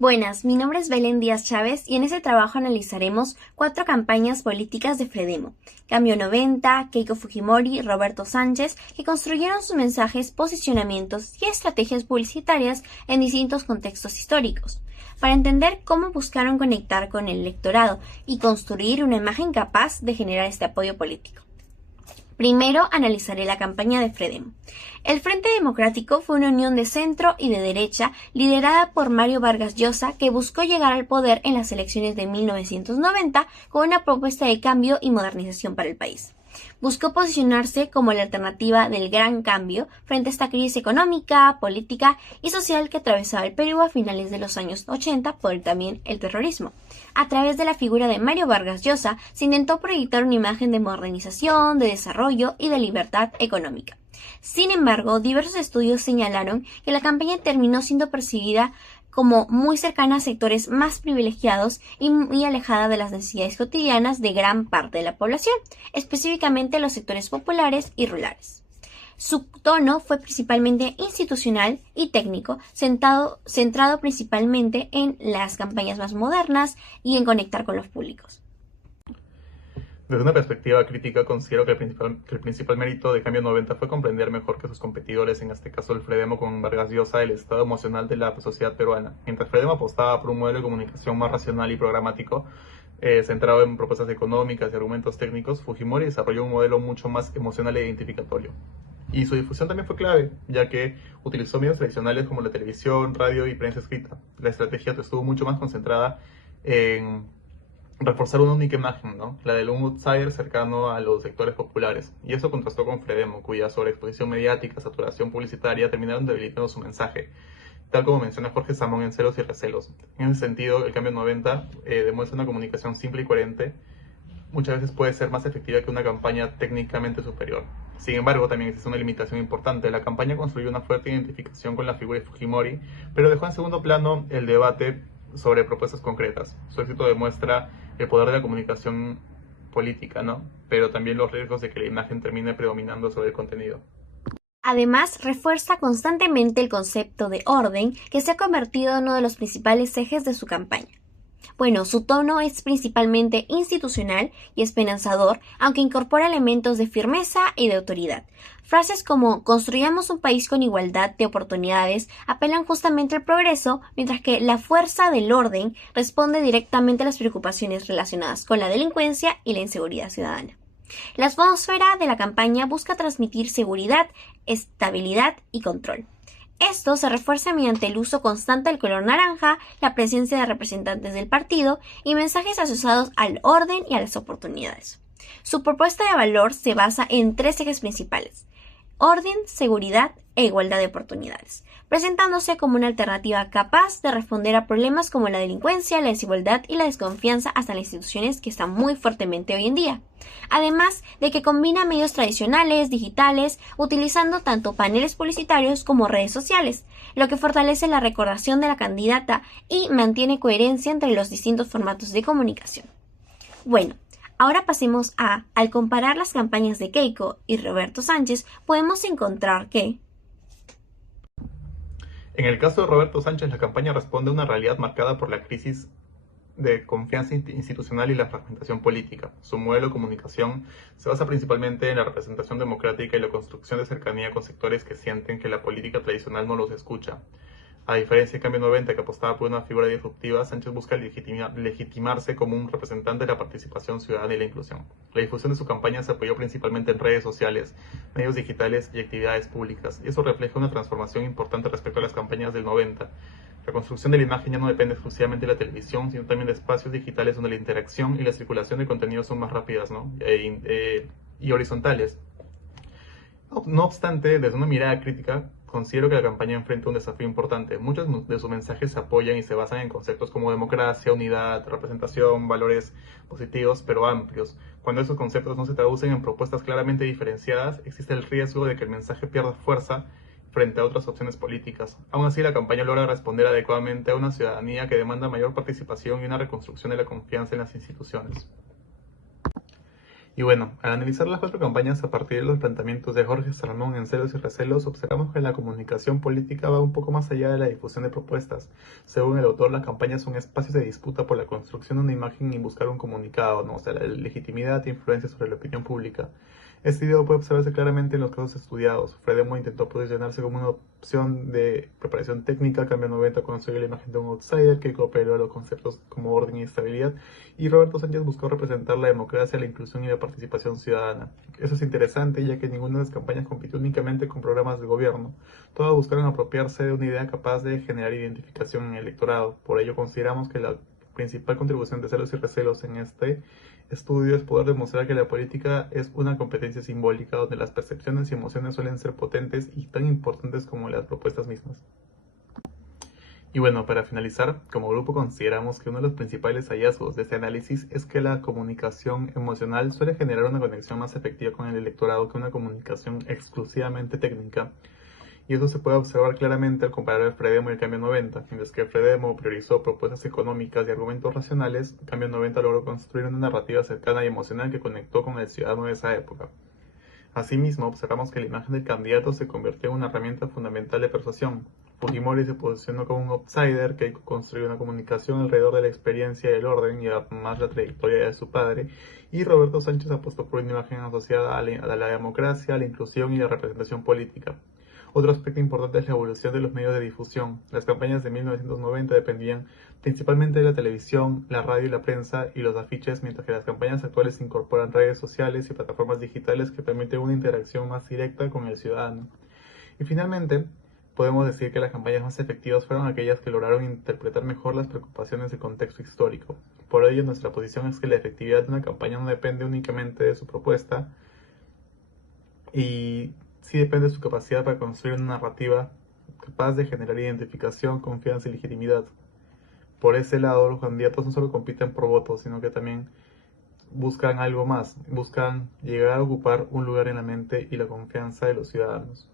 Buenas, mi nombre es Belén Díaz Chávez y en este trabajo analizaremos 4 campañas políticas de Fredemo, Cambio 90, Keiko Fujimori, Roberto Sánchez, que construyeron sus mensajes, posicionamientos y estrategias publicitarias en distintos contextos históricos, para entender cómo buscaron conectar con el electorado y construir una imagen capaz de generar este apoyo político. Primero analizaré la campaña de Fredemo. El Frente Democrático fue una unión de centro y de derecha liderada por Mario Vargas Llosa, que buscó llegar al poder en las elecciones de 1990 con una propuesta de cambio y modernización para el país. Buscó posicionarse como la alternativa del gran cambio frente a esta crisis económica, política y social que atravesaba el Perú a finales de los años 80 por también el terrorismo. A través de la figura de Mario Vargas Llosa se intentó proyectar una imagen de modernización, de desarrollo y de libertad económica. Sin embargo, diversos estudios señalaron que la campaña terminó siendo percibida como muy cercana a sectores más privilegiados y muy alejada de las necesidades cotidianas de gran parte de la población, específicamente los sectores populares y rurales. Su tono fue principalmente institucional y técnico, centrado principalmente en las campañas más modernas y en conectar con los públicos. Desde una perspectiva crítica, considero que el principal mérito de Cambio 90 fue comprender mejor que sus competidores, en este caso el Fredemo con Vargas Llosa, el estado emocional de la sociedad peruana. Mientras Fredemo apostaba por un modelo de comunicación más racional y programático, centrado en propuestas económicas y argumentos técnicos, Fujimori desarrolló un modelo mucho más emocional e identificatorio. Y su difusión también fue clave, ya que utilizó medios tradicionales como la televisión, radio y prensa escrita. La estrategia estuvo mucho más concentrada en reforzar una única imagen, ¿no? La de un outsider cercano a los sectores populares. Y eso contrastó con Fredemo, cuya sobreexposición mediática, saturación publicitaria terminaron debilitando su mensaje, tal como menciona Jorge Samón en Celos y Recelos. En ese sentido, el Cambio 90 demuestra una comunicación simple y coherente. Muchas veces puede ser más efectiva que una campaña técnicamente superior. Sin embargo, también existe una limitación importante. La campaña construyó una fuerte identificación con la figura de Fujimori, pero dejó en segundo plano el debate sobre propuestas concretas. Su éxito demuestra el poder de la comunicación política, ¿no? Pero también los riesgos de que la imagen termine predominando sobre el contenido. Además, refuerza constantemente el concepto de orden, que se ha convertido en uno de los principales ejes de su campaña. Bueno, su tono es principalmente institucional y esperanzador, aunque incorpora elementos de firmeza y de autoridad. Frases como "construyamos un país con igualdad de oportunidades" apelan justamente al progreso, mientras que "la fuerza del orden" responde directamente a las preocupaciones relacionadas con la delincuencia y la inseguridad ciudadana. La atmósfera de la campaña busca transmitir seguridad, estabilidad y control. Esto se refuerza mediante el uso constante del color naranja, la presencia de representantes del partido y mensajes asociados al orden y a las oportunidades. Su propuesta de valor se basa en 3 ejes principales: orden, seguridad e igualdad de oportunidades, presentándose como una alternativa capaz de responder a problemas como la delincuencia, la desigualdad y la desconfianza hacia las instituciones, que están muy fuertemente hoy en día. Además de que combina medios tradicionales, digitales, utilizando tanto paneles publicitarios como redes sociales, lo que fortalece la recordación de la candidata y mantiene coherencia entre los distintos formatos de comunicación. Bueno, ahora pasemos al comparar las campañas de Keiko y Roberto Sánchez, podemos encontrar que En el caso de Roberto Sánchez, la campaña responde a una realidad marcada por la crisis de confianza institucional y la fragmentación política. Su modelo de comunicación se basa principalmente en la representación democrática y la construcción de cercanía con sectores que sienten que la política tradicional no los escucha. A diferencia de Cambio 90, que apostaba por una figura disruptiva, Sánchez busca legitimarse como un representante de la participación ciudadana y la inclusión. La difusión de su campaña se apoyó principalmente en redes sociales, medios digitales y actividades públicas, y eso refleja una transformación importante respecto a las campañas del 90. La construcción de la imagen ya no depende exclusivamente de la televisión, sino también de espacios digitales donde la interacción y la circulación de contenidos son más rápidas, ¿no? Y horizontales. No obstante, desde una mirada crítica, considero que la campaña enfrenta un desafío importante. Muchos de sus mensajes se apoyan y se basan en conceptos como democracia, unidad, representación, valores positivos pero amplios. Cuando esos conceptos no se traducen en propuestas claramente diferenciadas, existe el riesgo de que el mensaje pierda fuerza frente a otras opciones políticas. Aún así, la campaña logra responder adecuadamente a una ciudadanía que demanda mayor participación y una reconstrucción de la confianza en las instituciones. Y bueno, al analizar las cuatro campañas a partir de los planteamientos de Jorge Salmón en Celos y Recelos, observamos que la comunicación política va un poco más allá de la difusión de propuestas. Según el autor, las campañas son espacios de disputa por la construcción de una imagen y buscar un comunicado, ¿no? O sea, la legitimidad e influencia sobre la opinión pública. Este video puede observarse claramente en los casos estudiados. Fredemo intentó posicionarse como una opción de preparación técnica, Cambio 90 construyó la imagen de un outsider que cooperó a los conceptos como orden y estabilidad, y Roberto Sánchez buscó representar la democracia, la inclusión y la participación ciudadana. Eso es interesante, ya que ninguna de las campañas compitió únicamente con programas de gobierno. Todas buscaron apropiarse de una idea capaz de generar identificación en el electorado. Por ello consideramos que la principal contribución de Celos y Recelos en este estudio es poder demostrar que la política es una competencia simbólica donde las percepciones y emociones suelen ser potentes y tan importantes como las propuestas mismas. Y bueno, para finalizar, como grupo consideramos que uno de los principales hallazgos de este análisis es que la comunicación emocional suele generar una conexión más efectiva con el electorado que una comunicación exclusivamente técnica. Y eso se puede observar claramente al comparar el Fredemo y el Cambio 90. Mientras que el Fredemo priorizó propuestas económicas y argumentos racionales, el Cambio 90 logró construir una narrativa cercana y emocional que conectó con el ciudadano de esa época. Asimismo, observamos que la imagen del candidato se convirtió en una herramienta fundamental de persuasión. Fujimori se posicionó como un outsider que construyó una comunicación alrededor de la experiencia y el orden y además la trayectoria de su padre, y Roberto Sánchez apostó por una imagen asociada a la democracia, a la inclusión y la representación política. Otro aspecto importante es la evolución de los medios de difusión. Las campañas de 1990 dependían principalmente de la televisión, la radio y la prensa y los afiches, mientras que las campañas actuales incorporan redes sociales y plataformas digitales que permiten una interacción más directa con el ciudadano. Y finalmente, podemos decir que las campañas más efectivas fueron aquellas que lograron interpretar mejor las preocupaciones del contexto histórico. Por ello, nuestra posición es que la efectividad de una campaña no depende únicamente de su propuesta, y sí depende de su capacidad para construir una narrativa capaz de generar identificación, confianza y legitimidad. Por ese lado, los candidatos no solo compiten por votos, sino que también buscan algo más, buscan llegar a ocupar un lugar en la mente y la confianza de los ciudadanos.